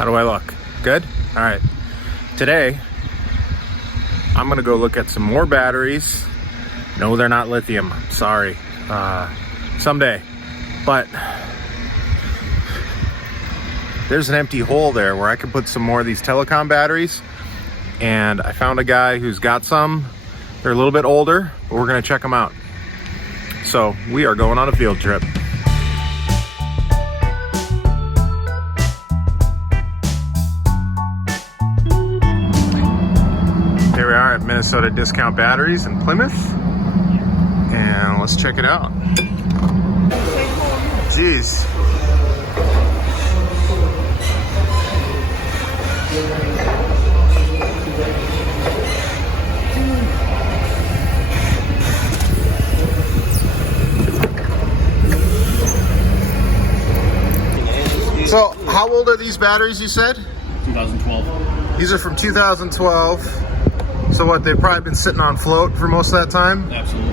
How do I look? Good? All right. Today, I'm gonna go look at some more batteries. No, they're not lithium. Sorry. Someday. But there's an empty hole there where I can put some more of these Telecom batteries. And I found a guy who's got some. They're a little bit older, but we're gonna check them out. So we are going on a field trip. Here we are at Minnesota Discount Batteries in Plymouth. And let's check it out. Jeez. So, how old are these batteries, you said? 2012. These are from 2012. So what, they've probably been sitting on float for most of that time? Absolutely.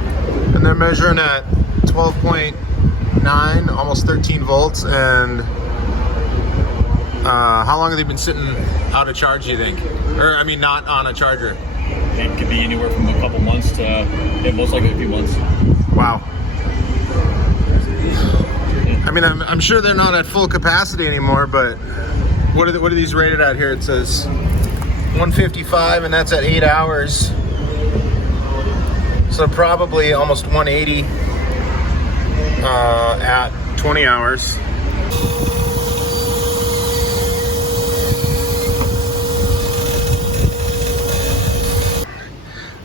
And they're measuring at 12.9, almost 13 volts. And how long have they been sitting out of charge, do you think? Or, I mean, not on a charger? It could be anywhere from a couple months to, yeah, most likely a few months. Wow. I mean, I'm sure they're not at full capacity anymore, but what are these rated at here? It says 155, and that's at 8 hours. So probably almost 180 at 20 hours.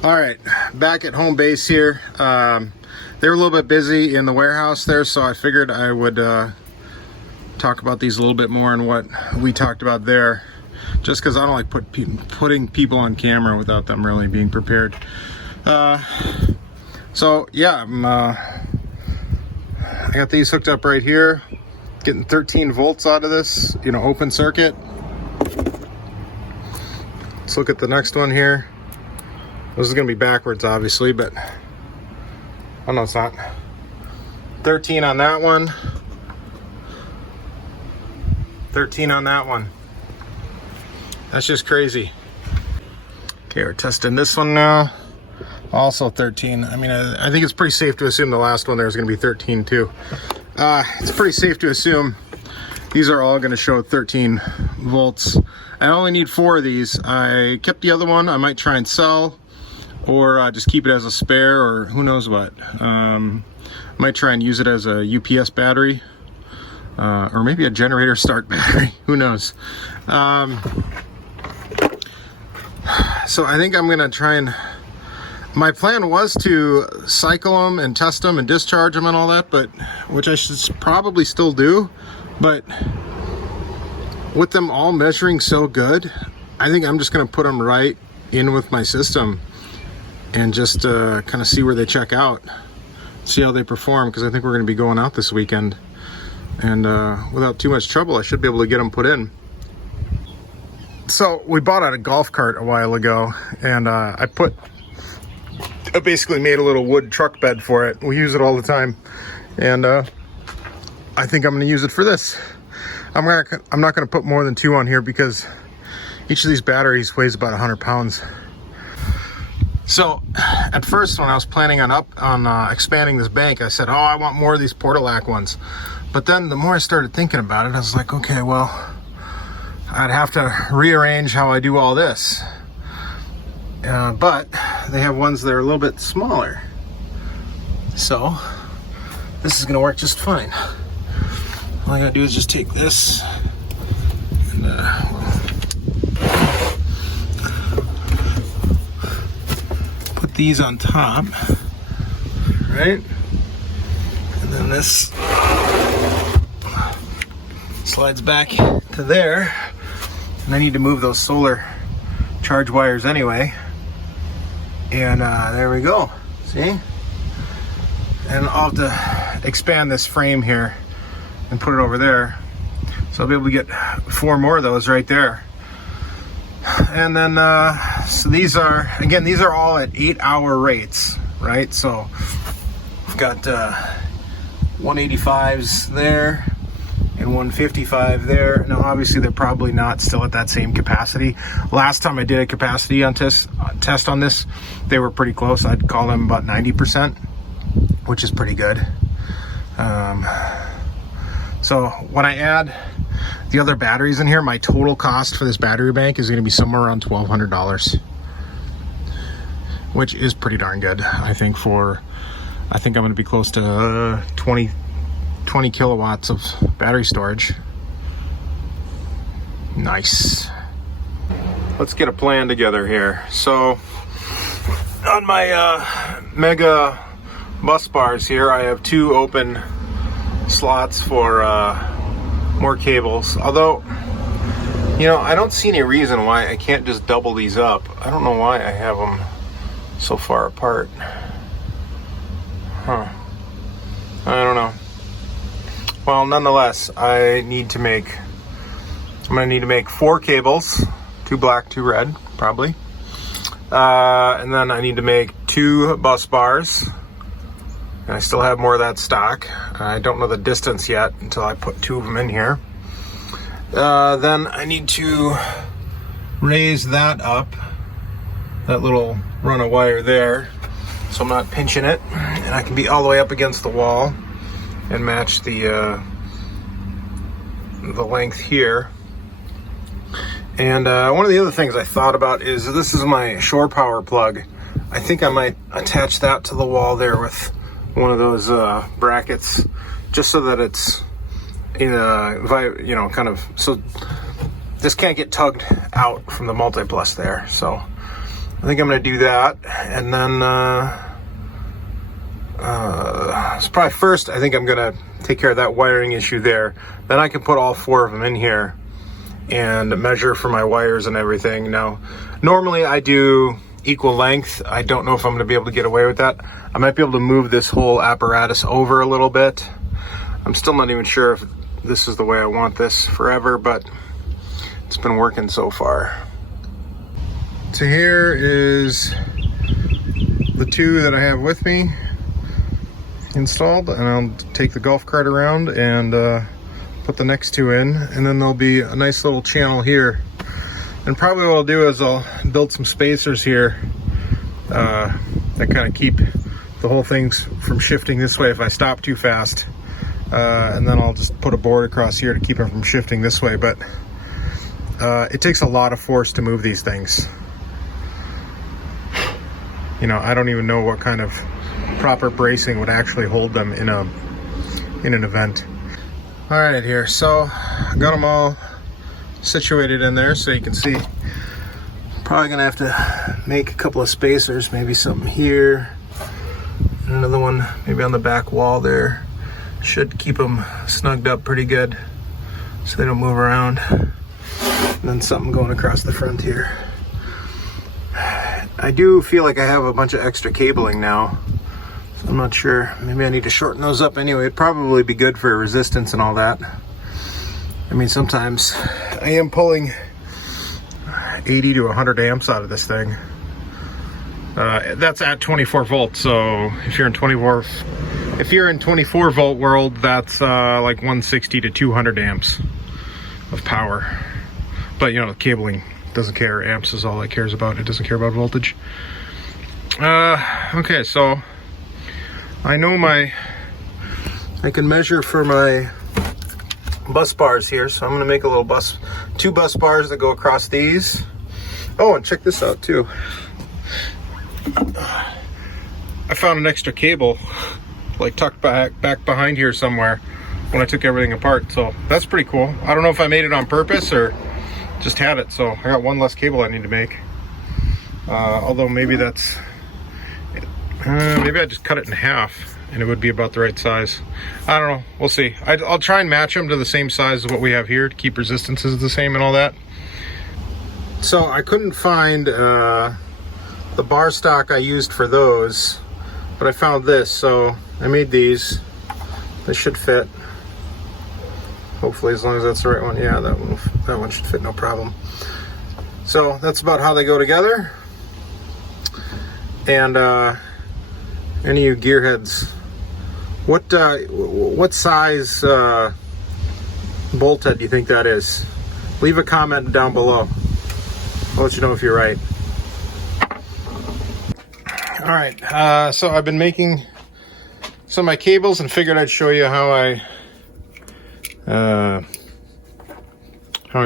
All right, back at home base here. They were a little bit busy in the warehouse there, so I figured I would talk about these a little bit more and what we talked about there, just because I don't like putting people on camera without them really being prepared. So yeah, I got these hooked up right here, getting 13 volts out of this, open circuit. Let's look at the next one here. This is going to be backwards, obviously, but oh no, it's not. 13 on that one. 13 on that one. That's just crazy. Okay, we're testing this one now. Also 13. I mean, I think it's pretty safe to assume the last one there is going to be 13 too. It's pretty safe to assume these are all going to show 13 volts. I only need 4 of these. I kept the other one. I might try and sell, or just keep it as a spare, or who knows what. Might try and use it as a UPS battery, or maybe a generator start battery, who knows. So I think I'm gonna try and, my plan was to cycle them and test them and discharge them and all that, but which I should probably still do, but with them all measuring so good, I think I'm just gonna put them right in with my system and just kind of see where they check out, see how they perform, because I think we're going to be going out this weekend, and without too much trouble I should be able to get them put in. So we bought out a golf cart a while ago, and I basically made a little wood truck bed for it. We use it all the time, and I think I'm going to use it for this. I'm not going to put more than 2 on here because each of these batteries weighs about 100 pounds. So at first, when I was planning on expanding this bank, I said, oh, I want more of these Portalac ones. But then the more I started thinking about it, I was like, okay, well, I'd have to rearrange how I do all this. But they have ones that are a little bit smaller. So this is going to work just fine. All I got to do is just take this and put these on top, right? And then this slides back to there. And I need to move those solar charge wires anyway. And there we go. See? And I'll have to expand this frame here and put it over there. So I'll be able to get 4 more of those right there. And then, so these are all at 8-hour rates, right? So we've got 185s there and and 155 there. Now obviously they're probably not still at that same capacity. Last time I did a capacity on test on this, they were pretty close. I'd call them about 90%, which is pretty good. So when I add the other batteries in here, my total cost for this battery bank is going to be somewhere around $1,200, which is pretty darn good. I think I'm going to be close to 20 kilowatts of battery storage. Nice. Let's get a plan together here. So on my Mega bus bars here, I have 2 open slots for more cables. Although, you know, I don't see any reason why I can't just double these up. I don't know why I have them so far apart. I don't know. Well, nonetheless, I'm gonna need to make 4 cables, 2 black, 2 red, probably. And then I need to make 2 bus bars. And I still have more of that stock. I don't know the distance yet until I put 2 of them in here. Then I need to raise that up, that little run of wire there, so I'm not pinching it, and I can be all the way up against the wall and match the length here. And one of the other things I thought about is this is my shore power plug. I think I might attach that to the wall there with one of those brackets, just so that it's in a, you know, kind of, so this can't get tugged out from the multi-plus there. So I think I'm going to do that, and then so probably first I think I'm going to take care of that wiring issue there. Then I can put all 4 of them in here and measure for my wires and everything. Now, normally I do equal length. I don't know if I'm going to be able to get away with that. I might be able to move this whole apparatus over a little bit. I'm still not even sure if this is the way I want this forever, but it's been working so far. So here is the 2 that I have with me installed, and I'll take the golf cart around and put the next 2 in, and then there'll be a nice little channel here. And probably what I'll do is I'll build some spacers here that kind of keep the whole thing from shifting this way if I stop too fast. And then I'll just put a board across here to keep them from shifting this way. But it takes a lot of force to move these things. You know, I don't even know what kind of proper bracing would actually hold them in an event. All right, here, so I got them all situated in there so you can see. Probably gonna have to make a couple of spacers, maybe something here, and another one maybe on the back wall there. Should keep them snugged up pretty good so they don't move around. And then something going across the front here. I do feel like I have a bunch of extra cabling now, so I'm not sure. Maybe I need to shorten those up anyway. It'd probably be good for resistance and all that. I mean, sometimes I am pulling 80 to 100 amps out of this thing. That's at 24 volts. So if you're in 24 volt world, that's like 160 to 200 amps of power. But you know, cabling doesn't care. Amps is all it cares about. It doesn't care about voltage. Okay, so I know I can measure for my bus bars here, so I'm going to make a little 2 bus bars that go across these. Oh, and check this out too. I found an extra cable like tucked back behind here somewhere when I took everything apart, so that's pretty cool. I don't know if I made it on purpose or just had it, so I got 1 less cable I need to make. Although maybe that's maybe I just cut it in half and it would be about the right size. I don't know, we'll see. I'll try and match them to the same size as what we have here to keep resistances the same and all that. So I couldn't find the bar stock I used for those, but I found this, so I made these. They should fit. Hopefully, as long as that's the right one. Yeah, that one should fit, no problem. So that's about how they go together. And any of you gearheads, what size bolt head do you think that is? Leave a comment down below. I'll let you know if you're right. All right, so I've been making some of my cables and figured I'd show you how I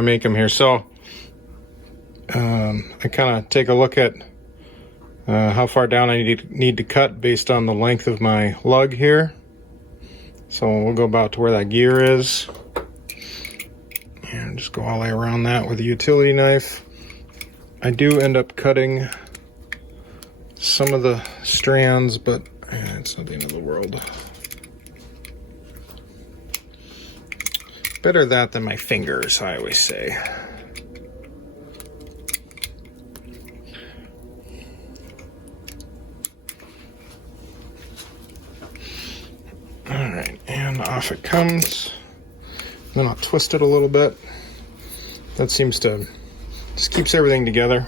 make them here. So I kind of take a look at how far down I need to cut based on the length of my lug here. So we'll go about to where that gear is and just go all the way around that with a utility knife. I do end up cutting some of the strands, but it's not the end of the world. Better that than my fingers, I always say. Alright, and off it comes. Then I'll twist it a little bit. That seems to just keeps everything together.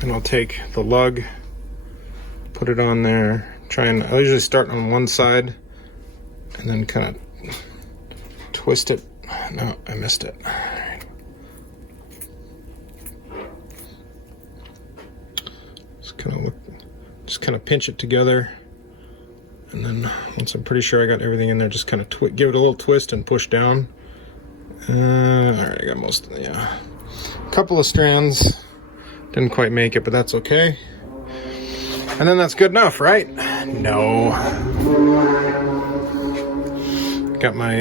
And I'll take the lug, put it on there, I usually start on one side and then kind of twist it. No, I missed it. Just kind of pinch it together. And then once I'm pretty sure I got everything in there, just kind of give it a little twist and push down. All right, I got most of it, yeah. A couple of strands, didn't quite make it, but that's okay. And then that's good enough, right? No. Got my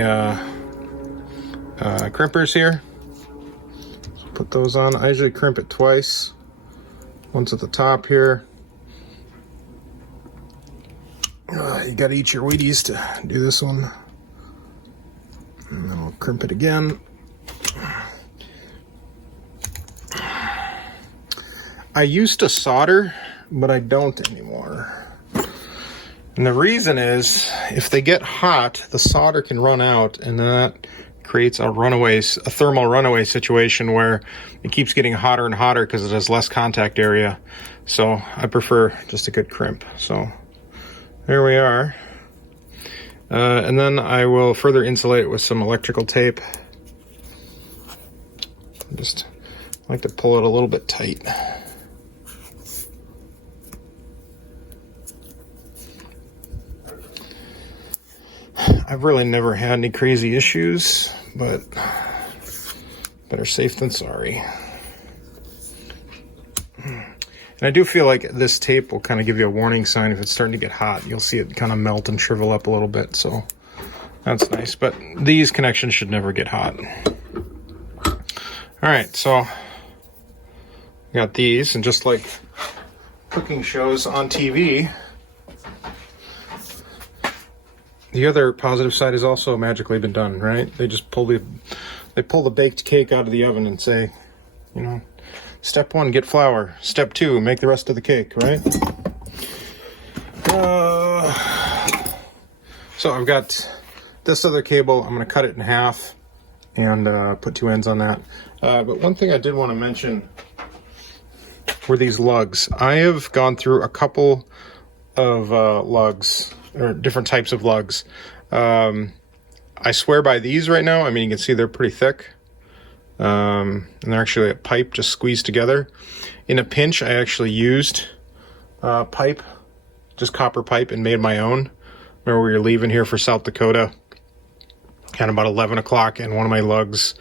crimpers here. So put those on. I usually crimp it twice. Once at the top here. You gotta eat your Wheaties to do this one. And then I'll crimp it again. I used to solder, but I don't anymore. And the reason is, if they get hot, the solder can run out, and then that creates a thermal runaway situation where it keeps getting hotter and hotter because it has less contact area. So I prefer just a good crimp. So there we are. And then I will further insulate it with some electrical tape. Just like to pull it a little bit tight. I've really never had any crazy issues, but better safe than sorry. And I do feel like this tape will kind of give you a warning sign if it's starting to get hot. You'll see it kind of melt and shrivel up a little bit, so that's nice. But these connections should never get hot. All right, so I got these, and just like cooking shows on TV, the other positive side has also magically been done, right? They just pull the baked cake out of the oven and say, you know, step 1, get flour. Step 2, make the rest of the cake, right? So I've got this other cable. I'm going to cut it in half and put 2 ends on that. But one thing I did want to mention were these lugs. I have gone through a couple of lugs, or different types of lugs. I swear by these right now. I mean, you can see they're pretty thick. And they're actually a pipe just squeezed together. In a pinch, I actually used pipe, just copper pipe, and made my own. Remember, we were leaving here for South Dakota at about 11 o'clock, and one of my lugs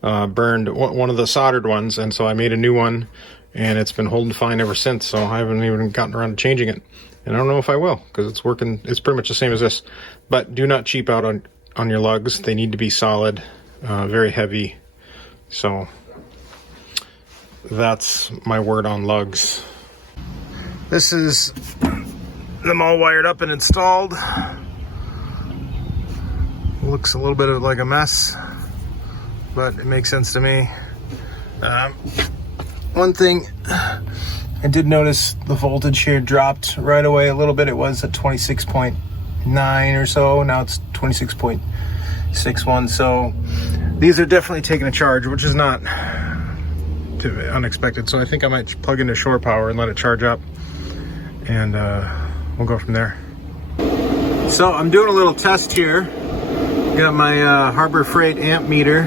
burned, one of the soldered ones, and so I made a new one, and it's been holding fine ever since, so I haven't even gotten around to changing it. And I don't know if I will, because it's working. It's pretty much the same as this. But do not cheap out on your lugs. They need to be solid, very heavy. So that's my word on lugs. This is them all wired up and installed. Looks a little bit like a mess, but it makes sense to me. One thing I did notice, the voltage here dropped right away a little bit. It was at 26.9 or so. Now it's 26.61. So these are definitely taking a charge, which is not too unexpected. So I think I might plug into shore power and let it charge up, and we'll go from there. So I'm doing a little test here Got my Harbor Freight amp meter,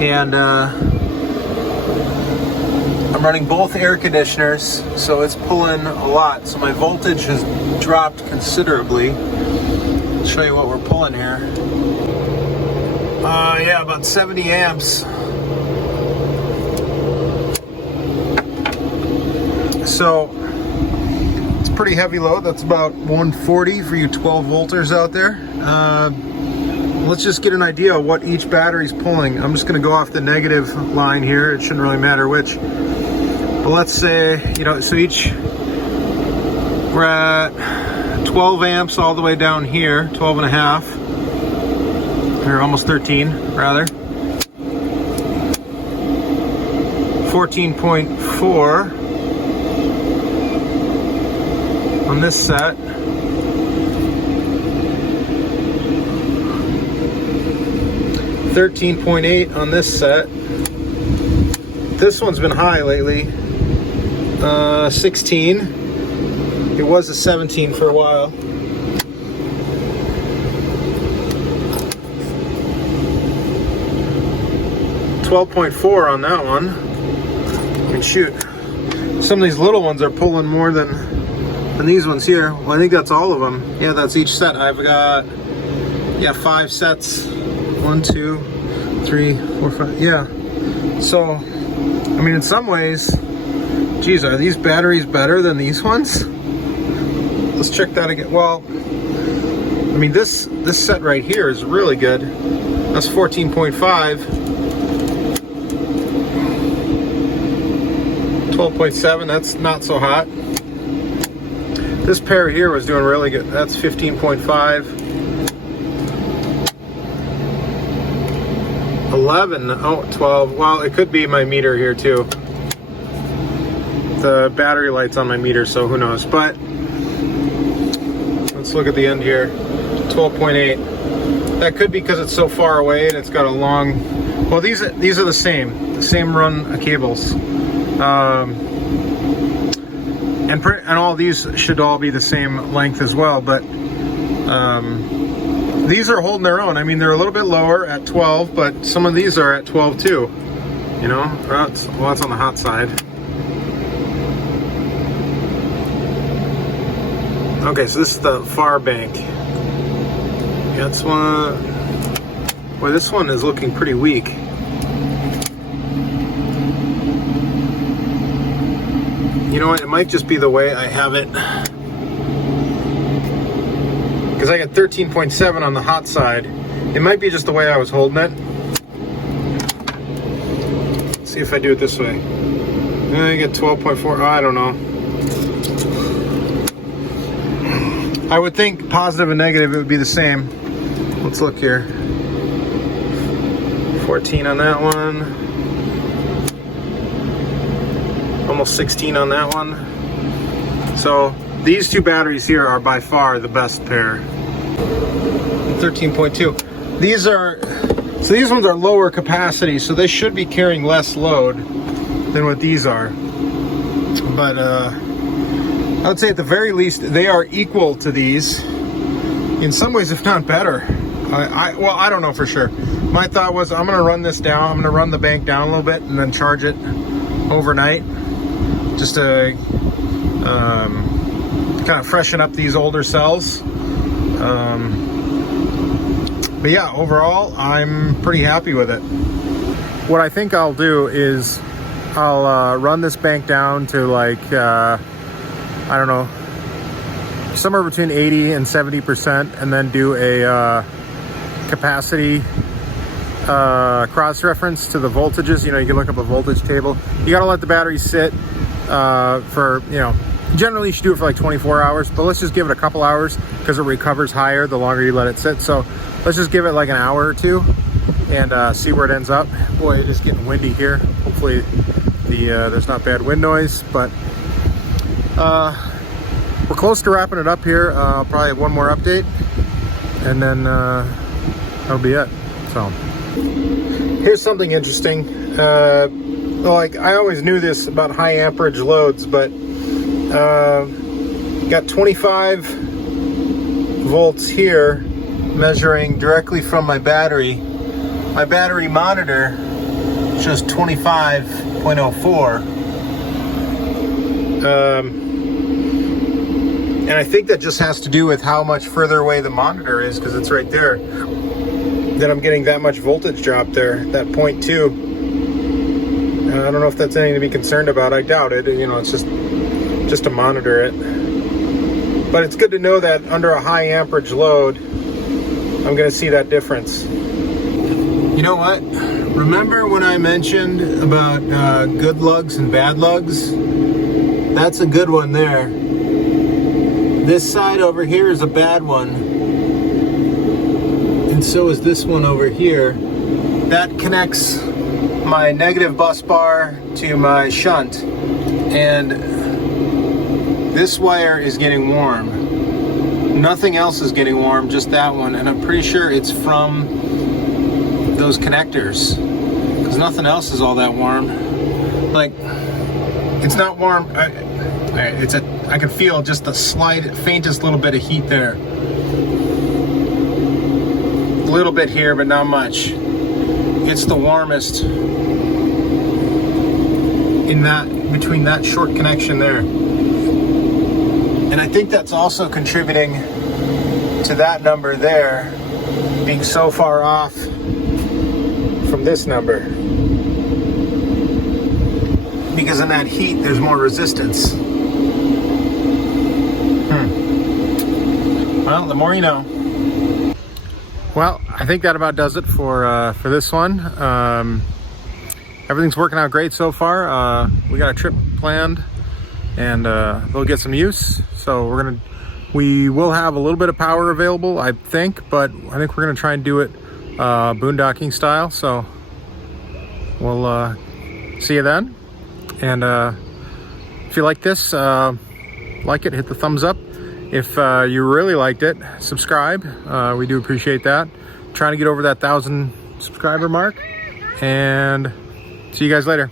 and I'm running both air conditioners, so it's pulling a lot. So my voltage has dropped considerably. I'll show you what we're pulling here. Yeah, about 70 amps. So it's pretty heavy load. That's about 140 for you 12 volters out there. Let's just get an idea of what each battery's pulling. I'm just going to go off the negative line here. It shouldn't really matter which. But let's say, so each, we're at 12 amps all the way down here, 12 and a half, or almost 13 rather. 14.4 on this set. 13.8 on this set. This one's been high lately. 16. It was a 17 for a while. $12.4 on that one. I mean, shoot. Some of these little ones are pulling more than these ones here. Well, I think that's all of them. Yeah, that's each set. I've got, 5 sets. 1, 2, 3, 4, 5. Yeah. So, I mean, in some ways, geez, are these batteries better than these ones? Let's check that again. Well, I mean, this set right here is really good. That's 14.5. 12.7. That's not so hot. This pair here was doing really good. That's 15.5. 11, 12. Well, it could be my meter here too. The battery light's on my meter, so who knows. But let's look at the end here. 12.8. That could be because it's so far away and it's got a long. Well, these are the same run of cables, and all these should all be the same length as well. But these are holding their own. I mean, they're a little bit lower at 12, but some of these are at 12 too. That's on the hot side. Okay, so this is the far bank. That's one. Boy, this one is looking pretty weak. You know what? It might just be the way I have it. Because I got 13.7 on the hot side. It might be just the way I was holding it. Let's see if I do it this way. I get 12.4. I don't know. I would think positive and negative, it would be the same. Let's look here. 14 on that one. Almost 16 on that one. So these two batteries here are by far the best pair. 13.2. These ones are lower capacity, so they should be carrying less load than what these are. But I would say at the very least they are equal to these. In some ways, if not better. Well, I don't know for sure. My thought was I'm going to run this down. I'm going to run the bank down a little bit and then charge it overnight, just to kind of freshen up these older cells. But yeah, overall, I'm pretty happy with it. What I think I'll do is I'll run this bank down to like, I don't know, somewhere between 80 and 70%, and then do a capacity cross-reference to the voltages. You can look up a voltage table. You got to let the battery sit for, generally you should do it for like 24 hours, but let's just give it a couple hours because it recovers higher the longer you let it sit. So let's just give it like an hour or two and see where it ends up. Boy, it is getting windy here. Hopefully there's not bad wind noise, but we're close to wrapping it up here. I'll probably have one more update and then that'll be it. So here's something interesting. Like I always knew this about high amperage loads, but got 25 volts here measuring directly from my battery. My battery monitor shows 25.04. And I think that just has to do with how much further away the monitor is, because it's right there. That I'm getting that much voltage drop there, that 0.2. I don't know if that's anything to be concerned about. I doubt it. You know, it's just to monitor it. But it's good to know that under a high amperage load, I'm going to see that difference. You know what? Remember when I mentioned about good lugs and bad lugs? That's a good one there. This side over here is a bad one. And so is this one over here. That connects my negative bus bar to my shunt. And this wire is getting warm. Nothing else is getting warm, just that one. And I'm pretty sure it's from those connectors, because nothing else is all that warm. Like, it's not warm. I can feel just the faintest little bit of heat there. A little bit here, but not much. It's the warmest in between that short connection there. And I think that's also contributing to that number there being so far off from this number. Because in that heat, there's more resistance. Well, the more you know. Well, I think that about does it for this one. Everything's working out great so far. We got a trip planned, and they'll get some use. So we will have a little bit of power available, I think, but I think we're gonna try and do it boondocking style. So we'll see you then. And if you like this, like it, hit the thumbs up. If you really liked it, subscribe. We do appreciate that. Trying to get over that 1,000 subscriber mark. And see you guys later.